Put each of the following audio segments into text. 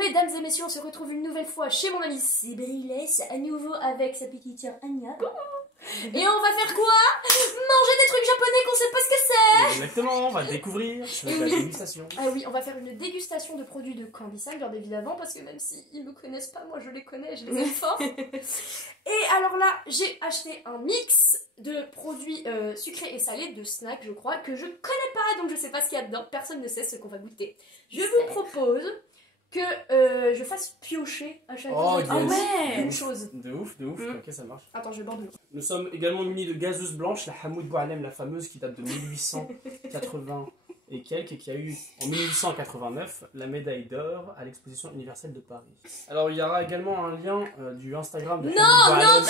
mesdames et messieurs, on se retrouve une nouvelle fois chez mon amie Sibylles, à nouveau avec sa petite sœur Anya. Et on va faire quoi? Manger des trucs japonais qu'on sait pas ce que c'est. Exactement, on va découvrir, c'est la dégustation. Ah oui, on va faire une dégustation de produits de Candysan, bien évidemment, parce que même s'ils me connaissent pas, moi je les connais, je les aime fort. Et alors là, j'ai acheté un mix de produits sucrés et salés, de snacks je crois, que je connais pas, donc je sais pas ce qu'il y a dedans, personne ne sait ce qu'on va goûter. Je vous propose que je fasse piocher à chaque fois une chose. De ouf, ok ça marche. Attends, je vais boire de l'eau. Nous sommes également munis de gazeuse blanche, la Hamoud Boualem, la fameuse qui date de 1880 et quelques, et qui a eu en 1889 la médaille d'or à l'exposition universelle de Paris. Alors il y aura également un lien du Instagram de Non, tu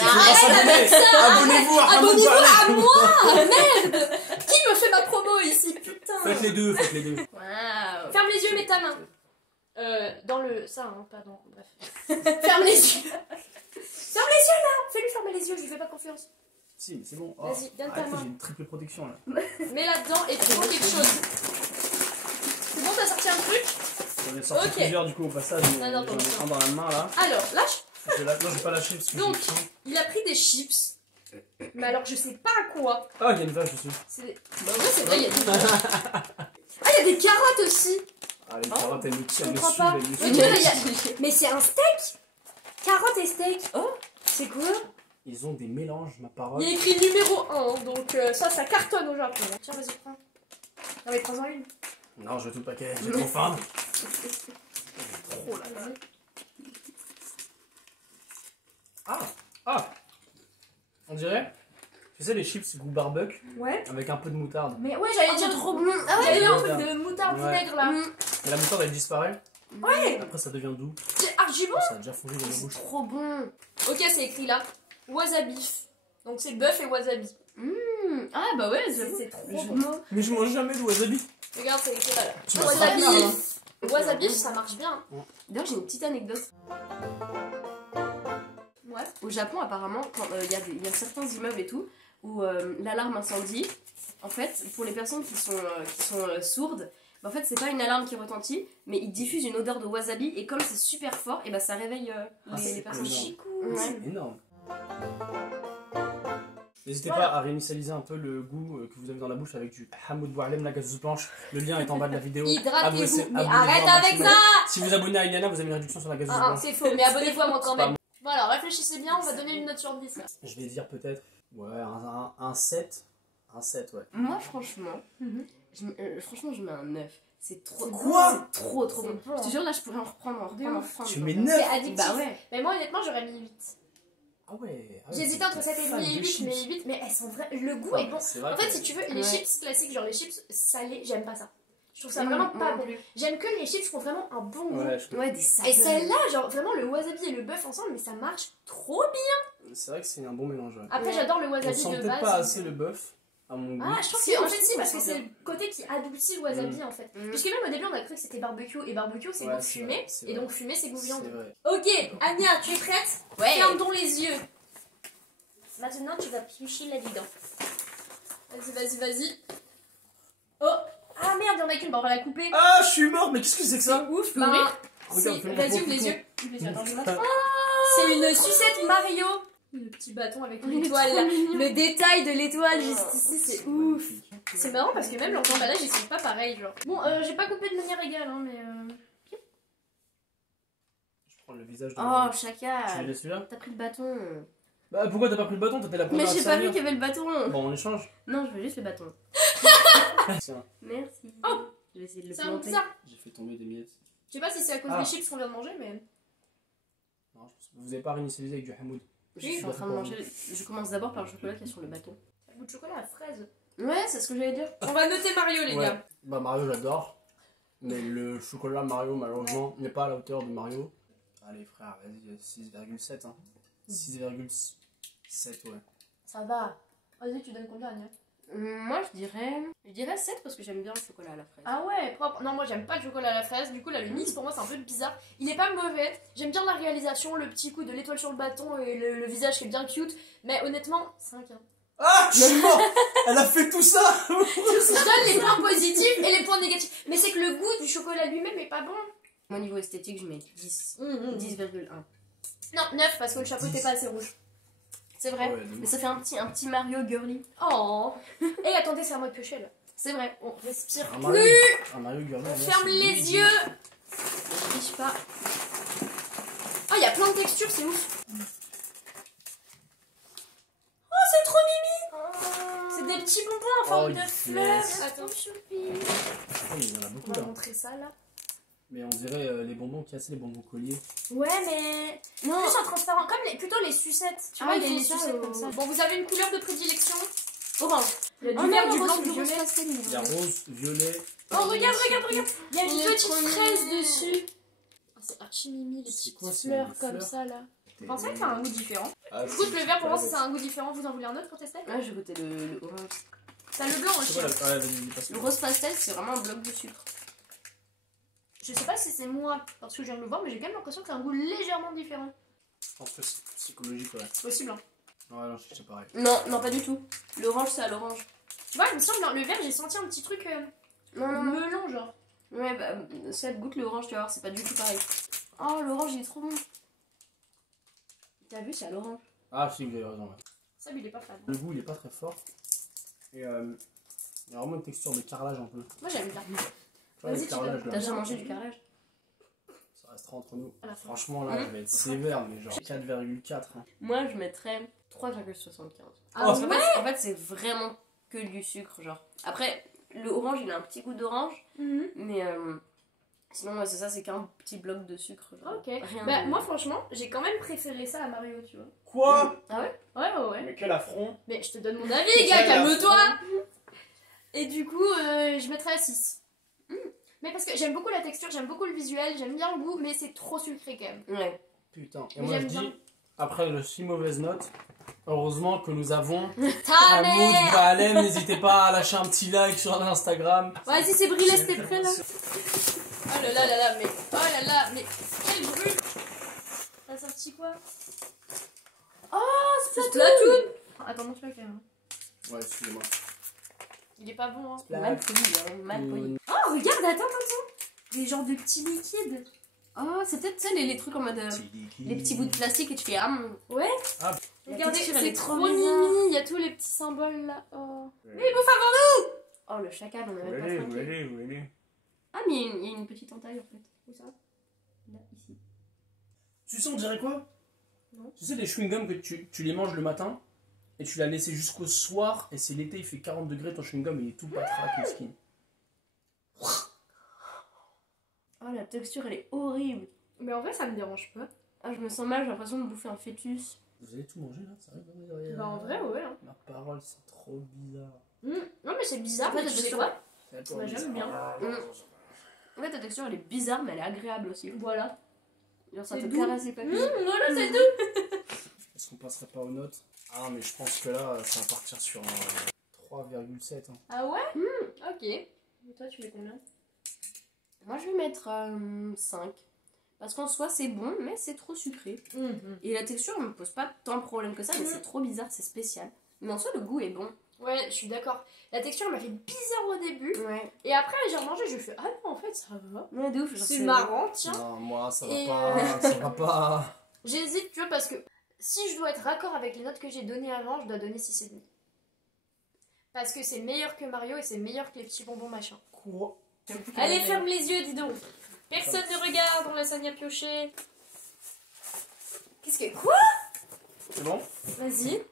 arrêtes avec ça. Abonnez-vous à Hamoud Abonnez-vous à Boualem. moi. Merde. Qui me fait ma promo ici, putain. Faites les deux, faites les deux. Waouh. Ferme les yeux, mets ta main. Dans le... ça, hein, pardon, bref. Ferme les yeux. Ferme les yeux, là. Fais-lui fermer les yeux, je lui fais pas confiance. Si, mais c'est bon. Oh. Vas-y, donne ta Arrêtez, main. j'ai une triple protection là. Mets là-dedans et prends quelque chose. C'est bon, t'as sorti un truc? J'en ai sorti plusieurs du coup au passage, mais Non, j'en ai un dans la main là. Alors, lâche. Non, je vais pas lâcher parce que Donc, j'ai faim. il a pris des chips. Mais alors, je sais pas à quoi. Ah, il y a une vache dessus. C'est des... Bah ouais, c'est vrai, il y a des... Ah, il y a des carottes aussi. Ah, les carottes, elles me Je elles me comprends suivent, pas. elles me Oui, suivent. tu vois, là, il y a... Mais c'est un steak. Carottes et steak. Oh, c'est quoi? Ils ont des mélanges, ma parole. Il y a écrit numéro 1, donc ça cartonne au Japon. Tiens, vas-y, prends. Non, mais prends-en une. Non, je veux tout le paquet, j'ai trop faim. Oh là là. Ah on dirait, tu sais les chips goût barbecue Ouais. avec un peu de moutarde. Mais ouais, j'allais dire trop bon. Ah ouais, J'allais dire un c'est truc de moutarde Ouais. vinaigre là. Et la moutarde elle disparaît, Ouais. après ça devient doux. C'est archi bon. Ça a déjà fondé dans ma bouche. Trop bon. Ok, c'est écrit là. Wasabi. Donc c'est bœuf et wasabi. Ah bah ouais, j'avoue. C'est trop Mais bon. Mais je mange jamais de wasabi. Regarde, c'est écrit là. Tu m'as Wasabi. sorti, là. Wasabi, ça marche bien. D'ailleurs, j'ai une petite anecdote. Ouais. Au Japon, apparemment, quand il y a certains immeubles et tout, où l'alarme incendie, en fait, pour les personnes qui sont sourdes, bah, en fait, c'est pas une alarme qui retentit, mais ils diffusent une odeur de wasabi, et comme c'est super fort, et bah ça réveille les personnes. énorme. Ouais. C'est énorme. N'hésitez Voilà. pas à réinitialiser un peu le goût que vous avez dans la bouche avec du Hamoud Boualem, la gazeuse blanche. Le lien est en bas de la vidéo. Hydratez-vous. Mais Abonnez-vous arrête à avec ma ça. Si vous abonnez à Iliana, vous avez une réduction sur la gazeuse Ah, blanche. c'est faux, mais abonnez-vous à moi quand C'est pas même. Bon alors, réfléchissez bien, on va donner une note sur 10 là. Je vais dire peut-être un 7. Un 7, ouais. Moi, franchement, franchement, je mets un 9. C'est trop. Quoi? C'est trop bon. bon. Je te jure, là, je pourrais en reprendre. Tu mets C'est 9? addictif. Bah ouais. Mais moi honnêtement, j'aurais mis 8. Ah ouais. J'hésitais entre 7,5 et 8, mais 8, mais elles sont vraies. Le goût est bon. En fait, si tu veux, les chips classiques, genre les chips salés, j'aime pas ça. Je trouve ça vraiment pas bon. J'aime que les chips qui ont vraiment un bon goût. Ouais, je Ouais, des saveurs. Et celle-là, genre vraiment le wasabi et le bœuf ensemble, mais ça marche trop bien. C'est vrai que c'est un bon mélange. Ouais. Après, j'adore le On wasabi sent de peut-être base. pas assez le bœuf, à mon goût. Ah, je trouve Si, que en moi, fait, je si, trouve parce ça que sent c'est le côté qui adoucit le wasabi en fait. Puisque même au début, on a cru que c'était barbecue, et barbecue c'est Ouais, goût c'est fumé, vrai, c'est et vrai. donc fumé c'est goût viande. C'est vrai. Ok, Anya, tu es prête? Ouais. Ferme donc les yeux. Maintenant, tu vas piocher là-dedans. Vas-y. Oh! Ah merde, il y en a qu'une, bon, on va la couper. Ah, je suis mort, mais qu'est-ce que c'est que ça? Ouf, peux ouvrir Regarde, fais-moi vas-y, voir ouvre les tout. yeux. Ouvre les yeux, attends, je montre. C'est une sucette Mario. Le petit bâton avec Il est l'étoile trop là. mignon. Le détail de l'étoile juste ici, c'est ouf. Magnifique. C'est marrant parce que même leurs emballages ils sont pas pareils, genre. Bon, j'ai pas coupé de manière égale, hein, mais. Je prends le visage de Oh, Mario. Tu veux chacal. de celui-là? T'as pris le bâton. Bah pourquoi t'as pas pris le bâton? T'étais la Mais première à j'ai te pas vu servir. qu'il y avait le bâton. Bon, on échange. Non, je veux juste le bâton. Tiens, Merci. Oh, je vais essayer de le c'est un planter. ça. j'ai fait tomber des miettes. Je sais pas si c'est à cause des chips qu'on vient de manger, mais. Non, je pense que vous avez pas réinitialisé avec du Hamoud. Je suis en train de manger. Je commence d'abord par le chocolat qu'il y a sur le bâton. Ça goûte chocolat à fraise. Ouais, c'est ce que j'allais dire. On va noter Mario, les gars. Bah Mario j'adore. Mais le chocolat Mario malheureusement n'est pas à la hauteur de Mario. Allez frère, vas-y, 6,7 hein. 6,7 ouais. Ça va. Vas-y, tu donnes combien, Anya? Moi, je dirais 7 parce que j'aime bien le chocolat à la fraise. Ah ouais, propre. Non, moi j'aime pas le chocolat à la fraise. Du coup, là, le mix pour moi c'est un peu bizarre. Il est pas mauvais. J'aime bien la réalisation, le petit coup de l'étoile sur le bâton et le visage qui est bien cute. Mais honnêtement, 5. Hein. Ah, je suis mort. Elle a fait tout ça. Je donne les points positifs et les points négatifs. Mais c'est que le goût du chocolat lui-même est pas bon. Moi, niveau esthétique, je mets 10. 10,1. Non, 9 parce que le chapeau n'était pas assez rouge. C'est vrai. Ouais, de Mais ouf. ça fait un petit Mario girly. Oh. Et attendez, c'est à moi de piocher là. C'est vrai. On respire Un plus. Mario, un Mario Girl, On là, ferme c'est les Luigi. yeux. Je triche pas. Oh, il y a plein de textures, c'est ouf. Oh, c'est trop mimi. C'est des petits bonbons en forme Oh, de yes. fleurs. Attends, Oh, il y en a on beaucoup va là. montrer ça là. Mais on dirait les bonbons cassés, les bonbons colliers. Ouais, mais Non. plus en transparent, comme plutôt les sucettes. Tu Ah, vois, ils les font ça, sucettes comme ça. Bon, vous avez une couleur de prédilection? Orange. Il y a du Oh vert, non, du le blanc, rose, du le rose violet. pastel. Il y a rose, violet. Oh, regarde. Il y a une Il est petite trop fraise mignon. dessus. Oh, c'est archi mimi, les C'est petites quoi, c'est fleurs des comme fleurs ça là. Vous pensez que ça a un goût différent? Ah, Écoute, le vert pour moi, si ça a un goût différent, vous en voulez un autre pour tester? Ouais, j'ai goûté le orange. T'as le blanc aussi. C'est quoi la ah, vas-y, passe Le rose pastel, c'est vraiment un bloc de sucre. Je sais pas si c'est moi parce que je viens de le voir, mais j'ai quand même l'impression que c'est un goût légèrement différent. Je pense que c'est psychologique, ouais. Possible, hein. Ouais, non, c'est pareil. Non, pas du tout. L'orange, c'est à l'orange. Tu vois, il me semble, dans le vert, j'ai senti un petit truc Non. melon, genre. Ouais, bah, Seb, goûte l'orange, tu vas voir, c'est pas du tout pareil. Oh, l'orange, il est trop bon. T'as vu, c'est à l'orange. Ah, si, vous avez raison, ouais. Ça, il est pas fan. Le goût, il est pas très fort. Et il y a vraiment une texture de carrelage un peu. Moi, j'aime bien. Tu vois, Vas-y, le tu carrelage T'as là. déjà mangé du carrelage? Ça restera entre nous. À la fin. Franchement, là, je vais être sévère, mais genre 4,4. Hein. Moi, je mettrais 3,75. Ah Oh, Parce qu'en fait, c'est vraiment que du sucre, genre. Après, le orange, il a un petit goût d'orange, mais sinon, ouais, c'est ça, c'est qu'un petit bloc de sucre. Genre. Ok. Rien Bah, de- moi, franchement, j'ai quand même préféré ça à Mario, tu vois. Quoi? Ouais. Mais quel affront! Mais je te donne mon avis, gars, calme-toi! Et du coup, je mettrais à 6. Mais parce que j'aime beaucoup la texture, j'aime beaucoup le visuel, j'aime bien le goût, mais c'est trop sucré quand même. Ouais. Putain. Et Mais moi, je j'aime dis, bien. après le si mauvaise note, heureusement que nous avons Ta Hamoud mère! Baalem. N'hésitez pas à lâcher un petit like sur Instagram. Vas-y, c'est brûlé, c'était prêt là. Oh là, mais quel bruit! T'as sorti quoi? Oh, C'est Splatoon! Attends, montre-le quand même. Ouais, excusez-moi. Il est pas bon, hein. mal poli, hein, mal poli. Oh, regarde, attends. Des genres de petits liquides. Oh, c'est peut-être ça, les trucs en mode. Les petits bouts de plastique et tu fais Ouais. Ah. La Regardez, texture, elle c'est est trop trop mimi. bizarre. Il y a tous les petits symboles là. Oh. Oh, le chacal, on avait pas Où trinqué. elle est? Ah, mais il y a une petite entaille en fait. Où ça? Là, ici. Tu sais, on dirait quoi? Non. Tu sais, les chewing-gums que tu les manges le matin et tu l'as laissé jusqu'au soir et c'est l'été, il fait 40 degrés, ton chewing-gum il est tout patraque, le skin. Oh, la texture, elle est horrible. Mais en vrai, ça me dérange pas. Ah, je me sens mal, j'ai l'impression de bouffer un fœtus. Vous allez tout manger là? Ça arrive? Bah, en vrai, ouais. Hein. Ma parole, c'est trop bizarre. Non, mais c'est bizarre, En fait, mais tu la sais texture- quoi? C'est trop Bah, j'aime bizarre. bien. En fait, ta texture, elle est bizarre, mais elle est agréable aussi. Voilà. Genre, ça C'est te doux. caresse les papilles. Voilà, c'est tout. Est-ce qu'on passerait pas aux notes? Ah, mais je pense que là, ça va partir sur un 3,7. Hein. Ah ouais? Ok. Et toi, tu mets combien? Moi, je vais mettre 5. Parce qu'en soi, c'est bon, mais c'est trop sucré. Et la texture, elle me pose pas tant de problème que ça, mais c'est trop bizarre, c'est spécial. Mais en soi, le goût est bon. Ouais, je suis d'accord. La texture elle m'a fait bizarre au début. Ouais. Et après, j'ai remangé, je fais ah non, en fait, ça va. Ouais, de ouf. genre, C'est marrant, tiens. Non, moi, ça va Et, pas. Ça va pas. J'hésite, tu vois, parce que si je dois être raccord avec les notes que j'ai données avant, je dois donner 6,5. Parce que c'est meilleur que Mario et c'est meilleur que les petits bonbons machin. Quoi? Allez, ferme les yeux, dis donc. Personne ne regarde, on la Sonia piocher. Qu'est-ce que. Quoi? C'est bon? Vas-y.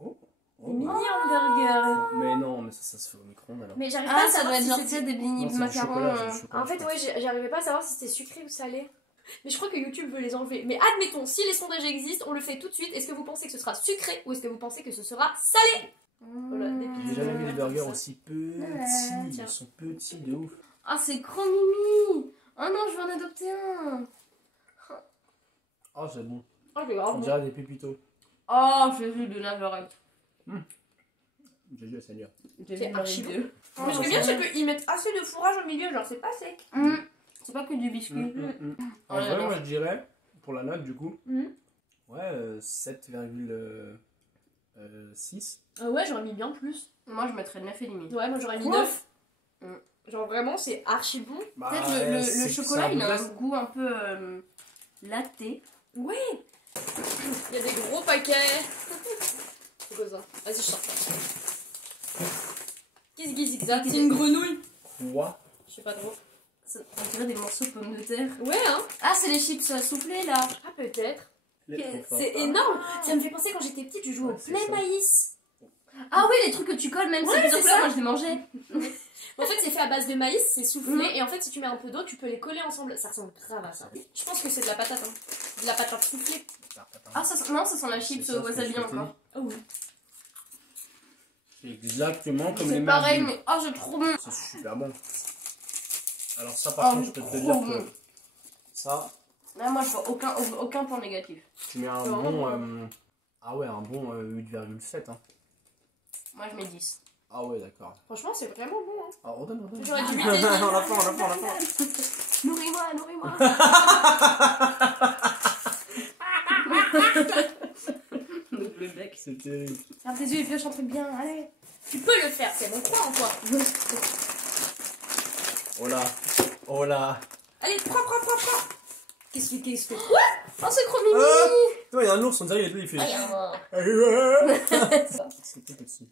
Oh. Des mini hamburgers. Mais non, mais ça se fait au micro-ondes alors. Mais j'arrive Ah, pas à ça savoir doit être si genre, c'est- tu sais, des mini Non, c'est du macarons. chocolat, c'est du chocolat, En fait, je ouais, j'arrivais pas à savoir si c'était sucré ou salé. Mais je crois que YouTube veut les enlever. Mais admettons, si les sondages existent, on le fait tout de suite. Est-ce que vous pensez que ce sera sucré ou est-ce que vous pensez que ce sera salé? Voilà, des petits J'ai jamais vu burgers des burgers comme ça. aussi petits. tiens. Ils sont petits de ouf. Ah, c'est grand mimi. Oh non, je vais en adopter un. Oh, c'est bon. Oh, c'est grave On bon. dirait des pépitos. Oh, j'ai vu de Navarette. J'ai vu le Seigneur. J'ai C'est vu archi les deux. Ce qui est bien, c'est qu'ils mettent assez de fourrage au milieu, genre c'est pas sec. C'est pas que du biscuit. En Oh, vrai, j'adore. moi je dirais, pour la note du coup, Mhm. ouais, 7,6. Ouais, j'aurais mis bien plus. Moi, je mettrais 9,5. Ouais, moi j'aurais mis Quoi 9. Genre vraiment, c'est archi bon. Bah, Peut-être le c'est chocolat, un il a un glace. goût un peu laté. Ouais. Il y a des gros paquets. C'est quoi ça? Vas-y, je sors. Qu'est-ce que c'est que ça? C'est une grenouille. Quoi? Je sais pas trop. On dirait des morceaux de pommes de terre. Ouais, hein? Ah, c'est les chips soufflés là. Ah, peut-être. Il est trop fort. C'est énorme. Ça me fait penser quand j'étais petite, je jouais au Ouais, c'est play ça. maïs. Ah oui, les trucs que tu colles, même Ouais, si plusieurs c'est couleurs, ça. moi je les mangeais. En fait, c'est fait à base de maïs, c'est soufflé. Et en fait, si tu mets un peu d'eau, tu peux les coller ensemble. Ça ressemble grave à ça. Je pense que c'est de la patate. Hein. De la patate soufflée. Ah, ça sent, non, ça sent la chips C'est ça, au wasabi c'est encore. Oh oui. C'est exactement comme les C'est pareil, merguez. mais oh, c'est trop bon. C'est super bon. Alors ça par contre, je peux te trop dire bon. que ça, Là, moi je vois aucun point négatif. tu mets un C'est bon... vraiment Ah ouais, un bon 8,7. Hein. Moi je mets 10. Ah ouais, d'accord. Franchement, c'est vraiment bon. Hein. Ah, redonne. J'aurais dû On 8 l'a fait, on l'a fait, on l'a fait. Nourris-moi, nourris-moi. Le bec. C'est terrible. Ferme tes yeux et pioche un truc bien, allez. Tu peux le faire, c'est mon croix en toi. Oh là. Oh là. Allez, prends. Qu'est-ce que Quoi? Oh, c'est trop mimi. Toi, il y a un ours, on dirait il est il fait... Rien. C'est tout petit.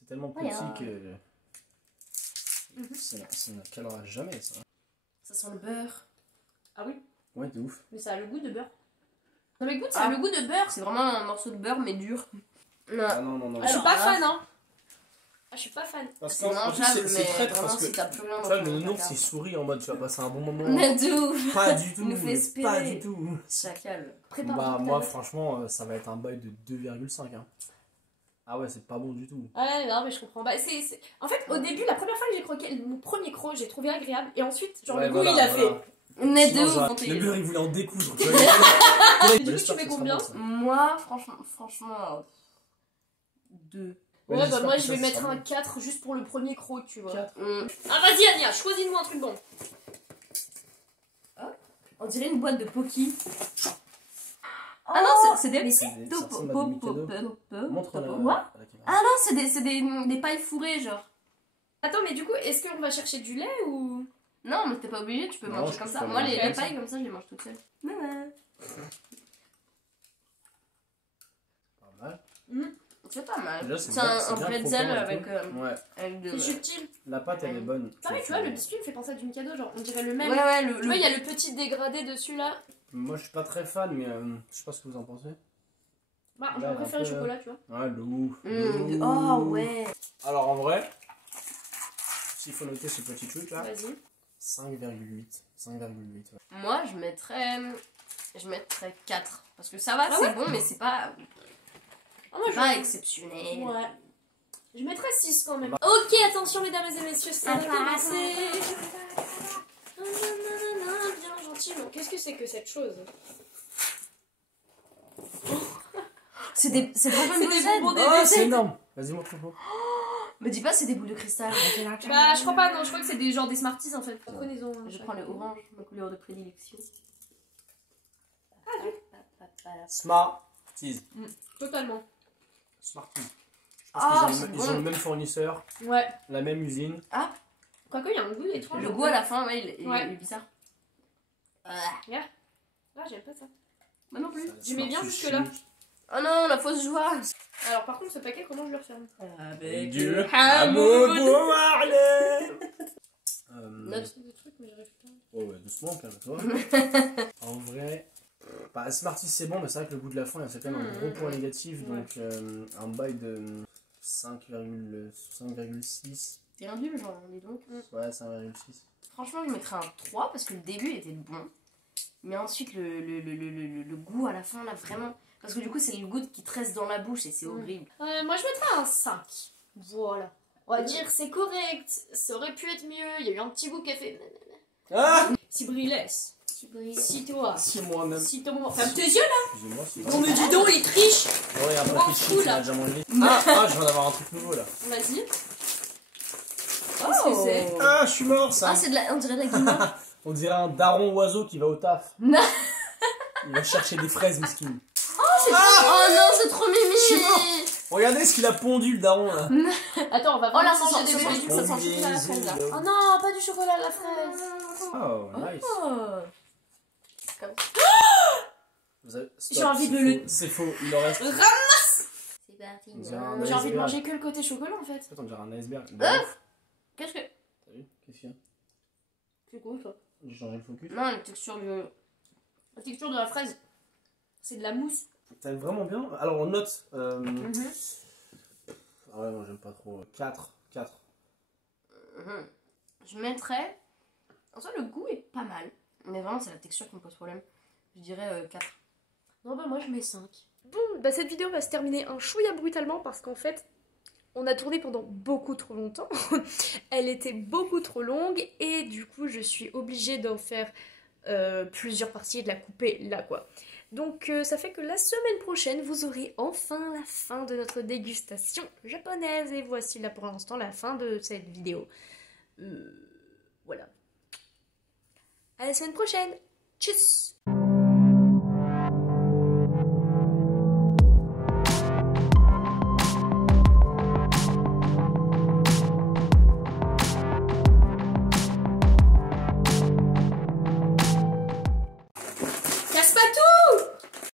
C'est tellement petit Rien. que... Ça ne calera jamais, ça. Ça sent le beurre. Ah oui, Ouais, de ouf. mais ça a le goût de beurre. Non mais goûte, ça Ah. a le goût de beurre. C'est vraiment un morceau de beurre mais dur. Non. Ah non. Ah, je suis Alors pas là- fan, hein. Ah, je suis pas fan. Parce C'est qu'en plus, mangeable, c'est mais traître vraiment parce que... si t'as plus rien Tu dans vois, ton le nounours, placard. il sourit en mode tu vas passer un bon moment. Nadou. Pas du tout. Il nous fait espérer. Pas du tout. Chacal. Prépare. Bah, moi, franchement, ça va être un bail de 2,5. Hein. Ah ouais, c'est pas bon du tout. Ouais, non, mais je comprends. Bah, En fait, au début, la première fois que j'ai croqué mon premier croc, j'ai trouvé agréable. Et ensuite, genre, Ouais, le goût, voilà, il a voilà. Nadou. Sinon, genre, montez. le beurre, il voulait en découdre. Du coup, tu mets combien? Moi, franchement, 2. Ouais, bah, j'espère moi, que je ça vais sera mettre un bon. 4 juste pour le premier croc, tu vois. 4. Ah, vas-y, Ania, choisis-nous un truc bon. On dirait une boîte de Pocky. Oh, Ah non, c'est des... mais Ça ressemble à des Mikado. Montre-la What? à la caméra. Ah non, c'est des pailles fourrées, genre. Attends, mais du coup, est-ce qu'on va chercher du lait ou. Non, mais t'es pas obligé, tu peux Non, manger je comme peux ça. pas Moi, manger les comme ça. pailles comme ça, je les mange toutes seules. Pas mal. C'est pas mal. Déjà, c'est C'est bien- c'est un bien pretzel croquant et avec, tout. Ouais. avec de... C'est subtil. La pâte, elle est bonne. Pareil, tu vois, le biscuit me fait penser à du Mikado, genre, on dirait le même. Ouais, Tu vois, il y a le petit dégradé dessus là. Moi, je suis pas très fan, mais je sais pas ce que vous en pensez. Bah, Ouais, j'aurais préféré un le peu- chocolat, tu vois. Ouais, de ouf. Oh ouais. Alors, en vrai, s'il faut noter ce petit truc là, Vas-y. 5,8. 5,8, ouais. Moi, je mettrais 4. Parce que ça va, Ah c'est ouais bon, mais c'est pas, Ah, moi, pas exceptionnel. Ouais. Je mettrais 6 quand même. Ok, attention, mesdames et messieurs, ça va commencer. Bien gentiment. Qu'est-ce que c'est que cette chose? C'est des C'est des bonbons bonbons de Oh, c'est énorme. Vas-y, montre-moi. Me dis pas, c'est des boules de cristal. Bah, je crois pas, non, je crois que c'est des genre des Smarties en fait. Prenez-en. Je prends le orange, ma couleur de prédilection. Smarties. Totalement. Smarties. Je Ah, pense c'est qu'ils ont bon. le même fournisseur, Ouais. la même usine. Quoique, il y a un goût étrange. Le goût à la fin, ouais, il Ouais. est bizarre. Ah, j'aime pas ça. Moi non plus. J'aimais bien Smarties jusque-là. chic. Oh non, la fausse joie. Alors, par contre, ce paquet, comment je le referme? Avec Du Hamoud. Note. Des trucs, mais j'arrive pas. Oh ouais, doucement, calme-toi. En vrai, bah, Smarties c'est bon, mais c'est vrai que le goût de la fin, c'est quand même un gros point négatif. Ouais. Donc, un bail de 5,6. T'es un nul, genre, dis donc. Ouais, 5,6. Franchement, je mettrais un 3 parce que le début était bon. Mais ensuite, le goût à la fin, là, vraiment. Parce que du coup, c'est le goût qui te reste dans la bouche et c'est horrible. Moi, je mettrais un 5. Voilà. On va dire c'est correct. Ça aurait pu être mieux. Il y a eu un petit goût qui a fait. Ah Si brilles. Si toi. C'est moi même. Si toi. Ferme tes yeux là. Excusez-moi, c'est Non, mais dis donc, il triche. Ouais, il y a un On paquet de fout, chips, il là. a déjà mangé. Je viens d'avoir un truc nouveau là. Vas-y. Qu'est-ce que c'est? Ah, je suis mort ça. Ah, c'est de la... on dirait de la guimauve. On dirait un daron oiseau qui va au taf. Non. Il va chercher des fraises, miskin. Oh non, c'est trop mimi. Je suis mort. Regardez ce qu'il a pondu, le daron, là. Attends, on va Oh là, vraiment ça manger sent des bébés. ça sent le chocolat à la fraise là. Oh non, pas du chocolat à la fraise. Oh, nice. Oh. Comme ça. Vous avez- stop, J'ai envie c'est de faux, le- C'est faux, il en reste. C'est parti. On dirait un J'ai envie de iceberg. manger que le côté chocolat en fait. Attends, on dirait un iceberg. Qu'est-ce que. T'as vu? Qu'est-ce qu'il y a? C'est cool ça. J'ai changé le focus. Non, la texture du. La texture de la fraise, c'est de la mousse. T'aimes vraiment bien? Alors, on note. Mhm. Ah ouais, moi j'aime pas trop. 4. 4. Je mettrais. En soi, le goût est pas mal. Mais vraiment, c'est la texture qui me pose problème. Je dirais 4. Non bah moi je mets 5. Bon, bah cette vidéo va se terminer un chouïa brutalement parce qu'en fait, on a tourné pendant beaucoup trop longtemps. Elle était beaucoup trop longue et du coup je suis obligée d'en faire plusieurs parties et de la couper là quoi. Donc ça fait que la semaine prochaine, vous aurez enfin la fin de notre dégustation japonaise. Et voici là pour l'instant la fin de cette vidéo. Voilà. À la semaine prochaine. Tchuss.